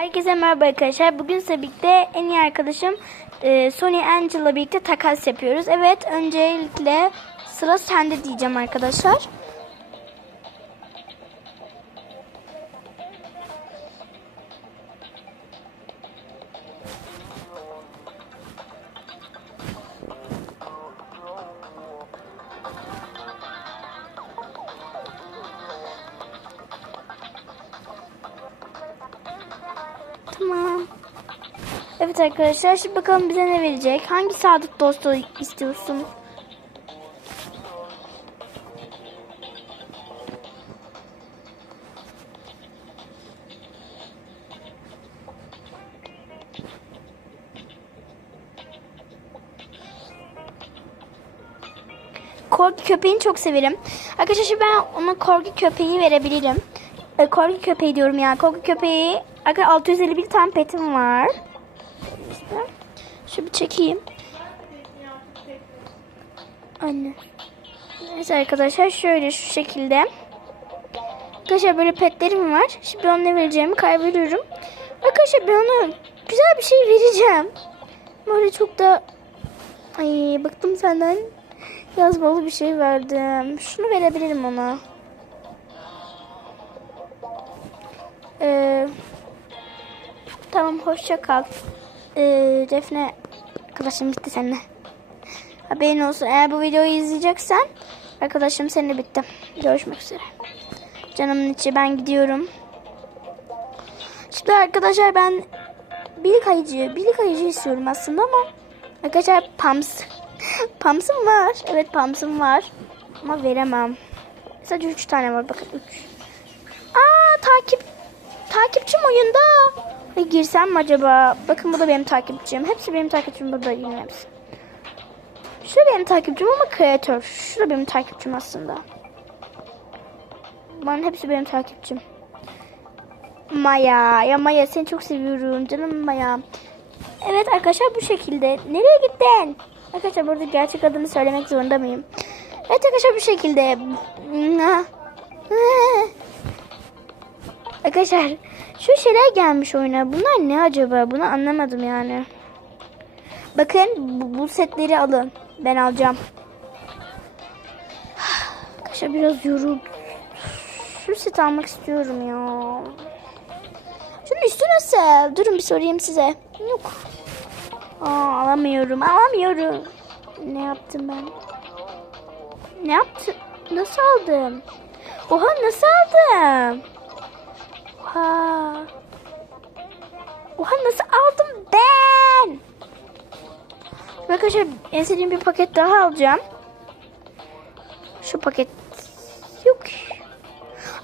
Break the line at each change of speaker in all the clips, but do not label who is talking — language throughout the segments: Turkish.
Herkese merhaba arkadaşlar. Bugün size birlikte en iyi arkadaşım e, Sony Angel'la birlikte takas yapıyoruz. Evet öncelikle sıra sende diyeceğim arkadaşlar. Evet arkadaşlar şimdi bakalım bize ne verecek. Hangi sadık dostu istiyorsun? Korgi köpeğini çok severim. Arkadaşlar ben ona korgi köpeği verebilirim. E, korgi köpeği diyorum ya. Korgi köpeği arkadaşlar 651 tane petim var. İşte. Şunu bir çekeyim. Anne. Evet arkadaşlar şöyle şu şekilde. Arkadaşlar böyle petlerim var. Şimdi ona ne vereceğimi kaybediyorum. Arkadaşlar ben ona güzel bir şey vereceğim. Böyle çok da ay bıktım senden. Yazmalı bir şey verdim. Şunu verebilirim ona. Ee, tamam hoşça kal. Ee, Defne arkadaşım bitti seninle. Haberin olsun. Eğer bu videoyu izleyeceksen arkadaşım seninle bitti. Görüşmek üzere. Canımın içi ben gidiyorum. Şimdi arkadaşlar ben Bilik ayıcı, bilik ayıcı istiyorum aslında ama arkadaşlar Pams. Pams'ım var. Evet Pams'ım var. Ama veremem. Sadece 3 tane var bakın 3. Aa takip takipçim oyunda. Ve girsem mi acaba? Bakın bu da benim takipçim. Hepsi benim takipçim burada yine hepsi. Şu benim takipçim ama kreatör. Şu da benim takipçim aslında. Bunların hepsi benim takipçim. Maya. Ya Maya seni çok seviyorum. Canım Maya. Evet arkadaşlar bu şekilde. Nereye gittin? Arkadaşlar burada gerçek adını söylemek zorunda mıyım? Evet arkadaşlar bu şekilde. Arkadaşlar şu şeyler gelmiş oyuna. Bunlar ne acaba? Bunu anlamadım yani. Bakın bu, bu setleri alın. Ben alacağım. Arkadaşlar biraz yorul. Şu set almak istiyorum ya. Şunun üstü nasıl? Durun bir sorayım size. Yok. Aa, alamıyorum. Alamıyorum. Ne yaptım ben? Ne yaptım? Nasıl aldım? Oha nasıl aldım? Oha. Oha nasıl aldım ben? Arkadaşlar en sevdiğim bir paket daha alacağım. Şu paket yok.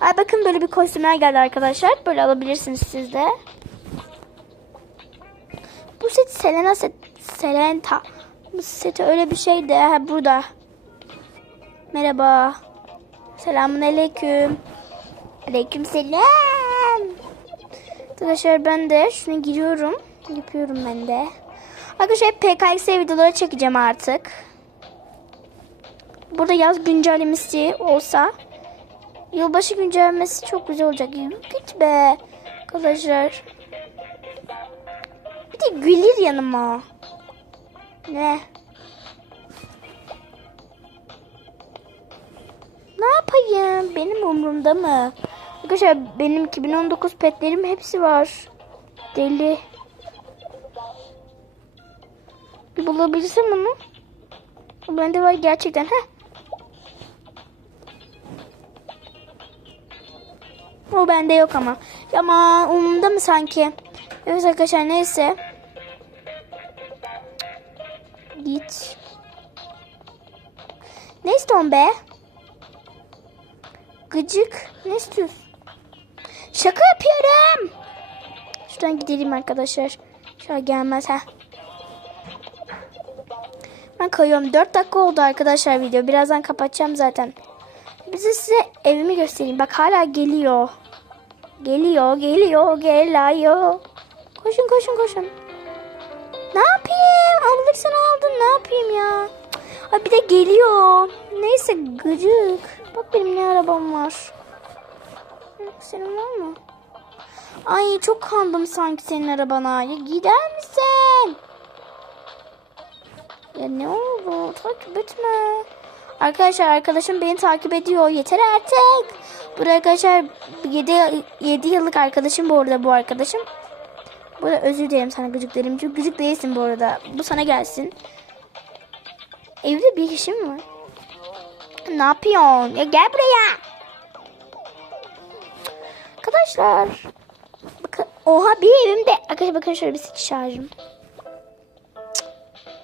Ay bakın böyle bir kostümler geldi arkadaşlar. Böyle alabilirsiniz siz de. Bu set Selena set Selenta. Bu seti öyle bir şeydi. Ha, burada. Merhaba. Selamun aleyküm. Aleyküm selam. Arkadaşlar ben de şunu giriyorum. Yapıyorum ben de. Arkadaşlar PKX videoları çekeceğim artık. Burada yaz güncellemesi olsa yılbaşı güncellemesi çok güzel olacak. Git be. Arkadaşlar. Bir de gülir yanıma. Ne? Ne yapayım? Benim umurumda mı? Arkadaşlar benim 2019 petlerim hepsi var. Deli. Bulabilirsem onu. Bende var gerçekten. Heh. O bende yok ama. Ama umurumda mı sanki? Evet arkadaşlar neyse. Git. Ne istiyorsun be? Gıcık. Ne istiyorsun? Şaka yapıyorum. Şuradan gidelim arkadaşlar. Şöyle gelmez ha. Ben kayıyorum. 4 dakika oldu arkadaşlar video. Birazdan kapatacağım zaten. Bize size evimi göstereyim. Bak hala geliyor. Geliyor, geliyor, geliyor. Koşun, koşun, koşun. Ne yapayım? Alırsan aldın. Ne yapayım ya? Ay bir de geliyor. Neyse gıcık. Bak benim ne arabam var. Senin var mı? Ay çok kandım sanki senin arabana. Ya gider misin? Ya ne oldu? Takip etme. Arkadaşlar arkadaşım beni takip ediyor. Yeter artık. Buraya arkadaşlar 7, 7 yıllık arkadaşım bu arada bu arkadaşım. Bu arada özür dilerim sana gıcık derim. Çünkü gıcık değilsin bu arada. Bu sana gelsin. Evde bir kişi mi var? Ne yapıyorsun? Ya gel buraya. Arkadaşlar. Bakın. Oha bir evimde. Arkadaşlar bakın şöyle bir sıç şarjım.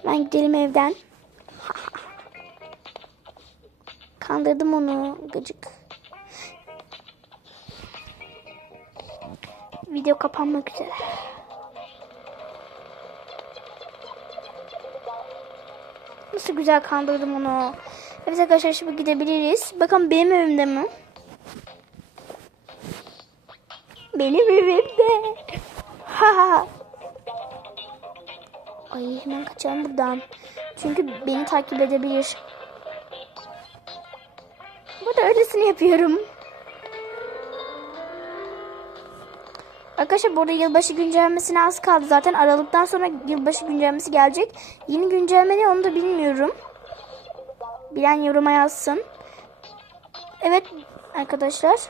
Ben gidelim evden. Kandırdım onu. Gıcık. Video kapanmak üzere. Nasıl güzel kandırdım onu. Evet arkadaşlar şimdi gidebiliriz. Bakın benim evimde mi? Benim evimde. Ha. Ay hemen kaçalım buradan. Çünkü beni takip edebilir. Burada öylesini yapıyorum. Arkadaşlar burada yılbaşı güncellemesine az kaldı. Zaten Aralık'tan sonra yılbaşı güncellemesi gelecek. Yeni güncelleme ne onu da bilmiyorum. Bilen yoruma yazsın. Evet arkadaşlar.